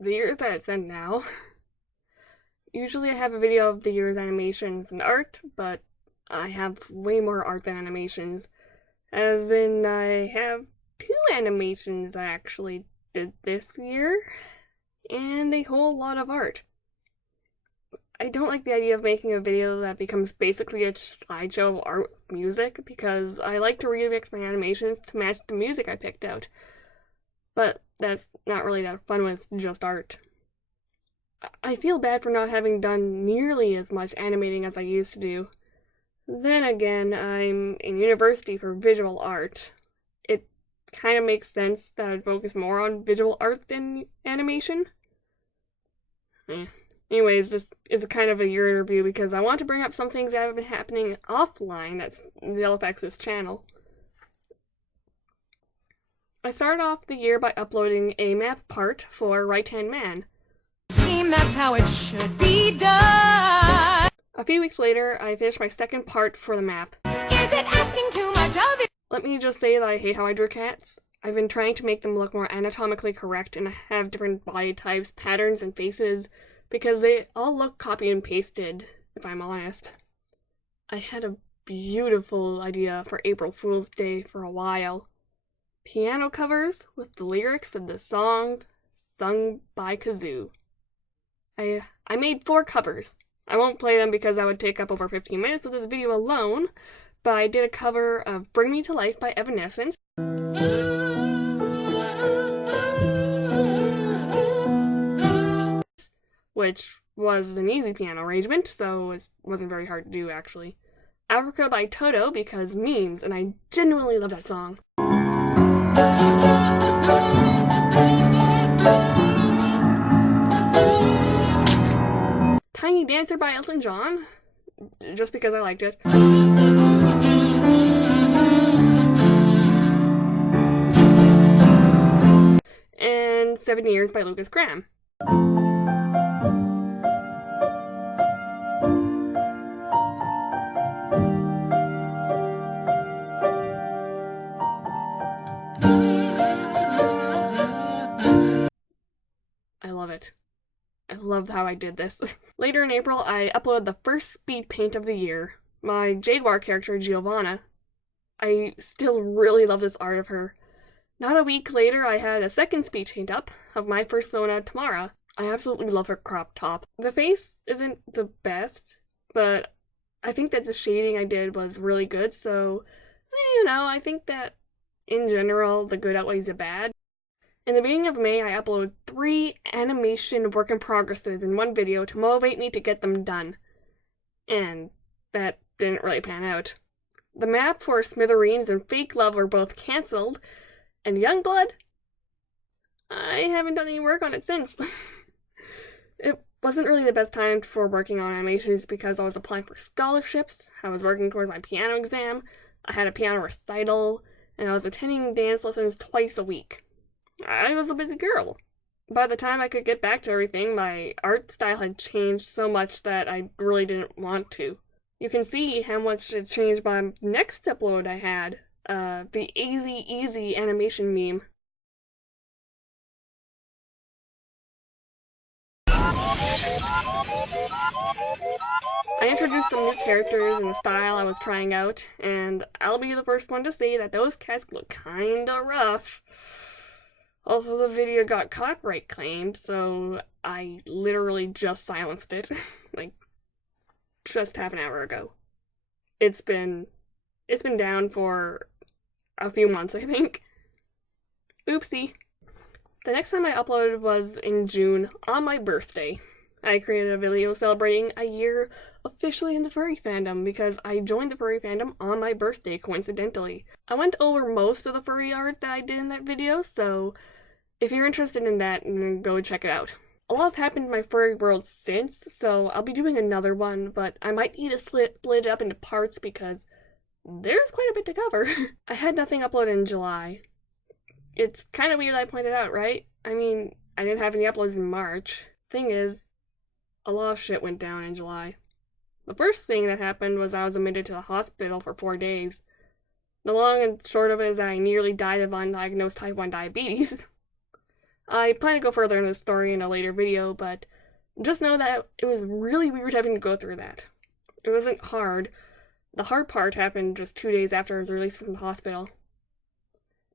the year that it's in now. Usually I have a video of the year's animations and art, but I have way more art than animations. As in, I have 2 animations I actually did this year, and a whole lot of art. I don't like the idea of making a video that becomes basically a slideshow of art with music, because I like to remix my animations to match the music I picked out. But that's not really that fun when it's just art. I feel bad for not having done nearly as much animating as I used to do. Then again, I'm in university for visual art. It kind of makes sense that I'd focus more on visual art than animation. Anyways, this is a kind of a year in review because I want to bring up some things that have been happening offline that's Deila channel. I started off the year by uploading a map part for Right Hand Man. That's how it should be done. A few weeks later, I finished my second part for the map. Is it asking too much of it? Let me just say that I hate how I drew cats. I've been trying to make them look more anatomically correct and have different body types, patterns, and faces, because they all look copy and pasted, if I'm honest. I had a beautiful idea for April Fool's Day for a while. Piano covers with the lyrics of the songs sung by Kazoo. I made 4 covers. I won't play them because that would take up over 15 minutes of this video alone, but I did a cover of Bring Me to Life by Evanescence, which was an easy piano arrangement, so it wasn't very hard to do actually. Africa by Toto because memes, and I genuinely love that song. Tiny Dancer by Elton John, just because I liked it. And 7 Years by Lucas Graham. I love it. I love how I did this. Later in April, I uploaded the first speed paint of the year, my Jaguar character, Giovanna. I still really love this art of her. Not a week later, I had a second speed paint up of my persona, Tamara. I absolutely love her crop top. The face isn't the best, but I think that the shading I did was really good, so, I think that, in general, the good outweighs the bad. In the beginning of May, I uploaded 3 animation work in progresses in one video to motivate me to get them done. And that didn't really pan out. The map for Smithereens and Fake Love were both cancelled, and Youngblood? I haven't done any work on it since. It wasn't really the best time for working on animations because I was applying for scholarships, I was working towards my piano exam, I had a piano recital, and I was attending dance lessons twice a week. I was a busy girl. By the time I could get back to everything, my art style had changed so much that I really didn't want to. You can see how much it changed by the next upload I had, the Easy animation meme. I introduced some new characters and the style I was trying out, and I'll be the first one to say that those cats look kinda rough. Also, the video got copyright claimed, so I literally just silenced it, like, just half an hour ago. It's been down for a few months, I think. Oopsie. The next time I uploaded was in June, on my birthday. I created a video celebrating a year officially in the furry fandom because I joined the furry fandom on my birthday, coincidentally. I went over most of the furry art that I did in that video, so if you're interested in that, go check it out. A lot's happened in my furry world since, so I'll be doing another one, but I might need to split it up into parts because there's quite a bit to cover. I had nothing uploaded in July. It's kind of weird I pointed out, right? I mean, I didn't have any uploads in March. Thing is, a lot of shit went down in July. The first thing that happened was I was admitted to the hospital for 4 days. The long and short of it is that I nearly died of undiagnosed type 1 diabetes. I plan to go further in the story in a later video, but just know that it was really weird having to go through that. It wasn't hard. The hard part happened just 2 days after I was released from the hospital.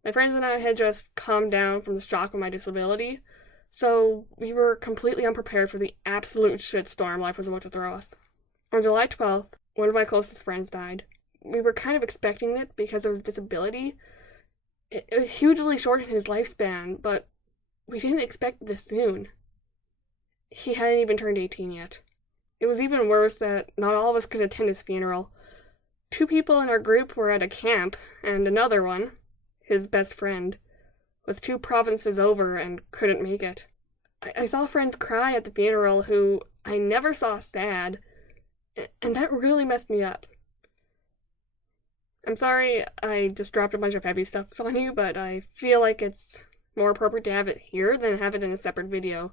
My friends and I had just calmed down from the shock of my disability, so we were completely unprepared for the absolute shitstorm life was about to throw us. On July 12th, one of my closest friends died. We were kind of expecting it because of his disability. It hugely shortened his lifespan, but we didn't expect this soon. He hadn't even turned 18 yet. It was even worse that not all of us could attend his funeral. 2 people in our group were at a camp, and another one, his best friend, was 2 provinces over and couldn't make it. I saw friends cry at the funeral who I never saw sad, and that really messed me up. I'm sorry I just dropped a bunch of heavy stuff on you, but I feel like it's more appropriate to have it here than have it in a separate video,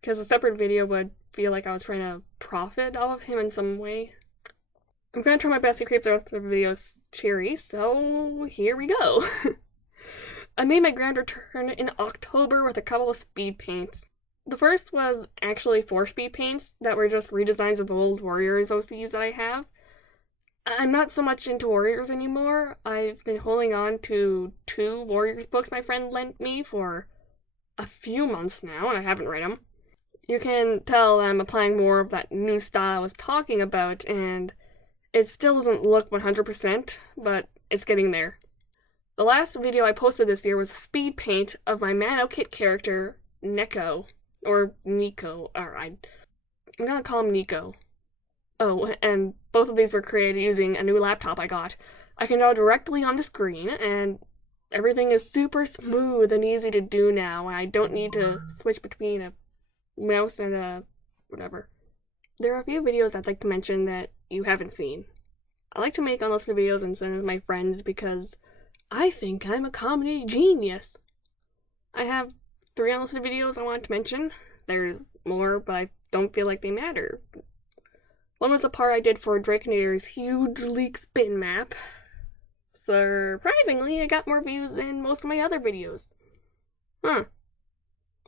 because a separate video would feel like I was trying to profit off of him in some way. I'm going to try my best to keep the rest of the videos cheery, so here we go. I made my grand return in October with a couple of speed paints. The first was actually 4 speed paints that were just redesigns of old Warriors OCs that I have. I'm not so much into Warriors anymore. I've been holding on to 2 Warriors books my friend lent me for a few months now, and I haven't read them. You can tell I'm applying more of that new style I was talking about, and it still doesn't look 100%, but it's getting there. The last video I posted this year was a speed paint of my Mano Kit character, Neko, or Nico, or I'm gonna call him Nico. Oh, and both of these were created using a new laptop I got. I can draw directly on the screen, and everything is super smooth and easy to do now, and I don't need to switch between a mouse and a whatever. There are a few videos I'd like to mention that you haven't seen. I like to make unlisted videos and send them to my friends because I think I'm a comedy genius. I have 3 unlisted videos I want to mention. There's more, but I don't feel like they matter. One was the part I did for Draconator's huge leak spin map. Surprisingly, I got more views than most of my other videos.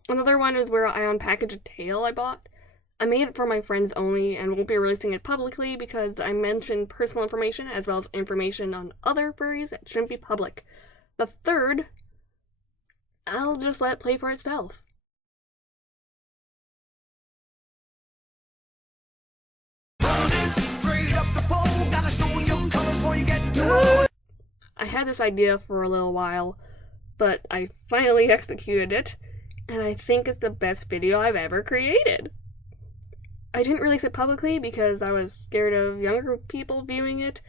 Another one is where I unpackaged a tail I bought. I made it for my friends only and won't be releasing it publicly because I mentioned personal information as well as information on other furries that shouldn't be public. The third, I'll just let it play for itself. I had this idea for a little while, but I finally executed it, and I think it's the best video I've ever created. I didn't release it publicly because I was scared of younger people viewing it,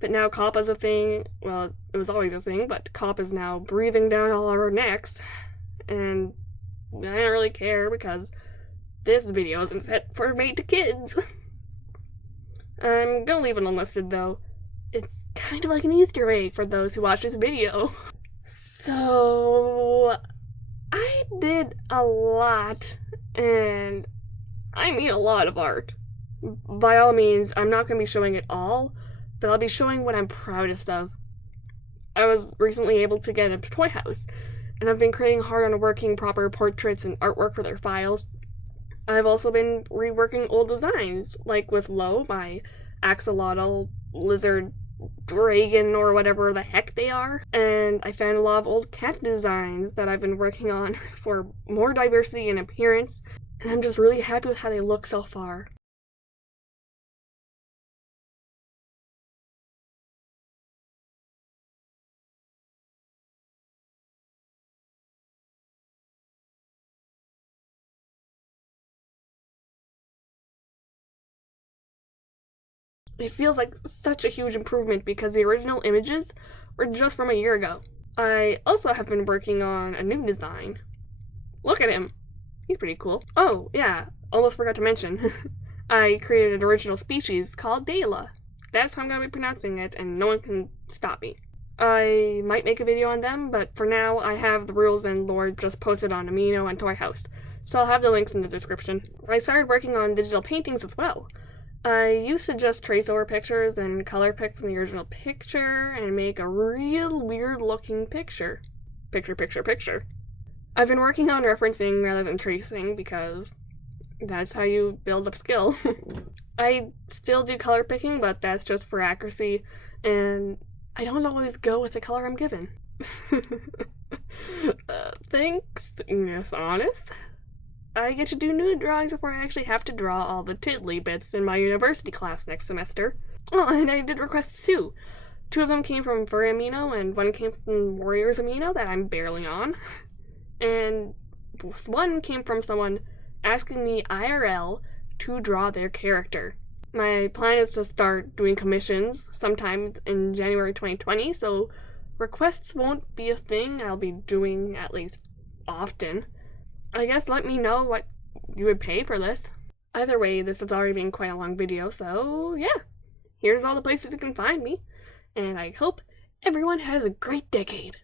but now COPPA's a thing. Well, it was always a thing, but COPPA's now breathing down all our necks, and I don't really care because this video isn't set for made to kids. I'm gonna leave it unlisted though. It's kind of like an Easter egg for those who watch this video. So, I did a lot, and I mean a lot of art. By all means, I'm not going to be showing it all, but I'll be showing what I'm proudest of. I was recently able to get a toy house, and I've been creating hard on working proper portraits and artwork for their files. I've also been reworking old designs, like with Lo, my axolotl, lizard, dragon, or whatever the heck they are. And I found a lot of old cat designs that I've been working on for more diversity in appearance, and I'm just really happy with how they look so far. It feels like such a huge improvement because the original images were just from a year ago. I also have been working on a new design. Look at him. He's pretty cool. Oh, yeah, almost forgot to mention. I created an original species called Deila. That's how I'm going to be pronouncing it, and no one can stop me. I might make a video on them, but for now, I have the rules and lore just posted on Amino and Toy House, so I'll have the links in the description. I started working on digital paintings as well. I used to just trace over pictures and color pick from the original picture and make a real weird looking picture. Picture. I've been working on referencing rather than tracing because that's how you build up skill. I still do color picking, but that's just for accuracy, and I don't always go with the color I'm given. Thanks, Miss Honest. I get to do nude drawings before I actually have to draw all the tiddly bits in my university class next semester. Oh, and I did requests too. 2 of them came from Furry Amino, and 1 came from Warriors Amino that I'm barely on. And 1 came from someone asking me IRL to draw their character. My plan is to start doing commissions sometime in January 2020, so requests won't be a thing I'll be doing at least often. I guess let me know what you would pay for this. Either way, this has already been quite a long video, so yeah. Here's all the places you can find me, and I hope everyone has a great decade.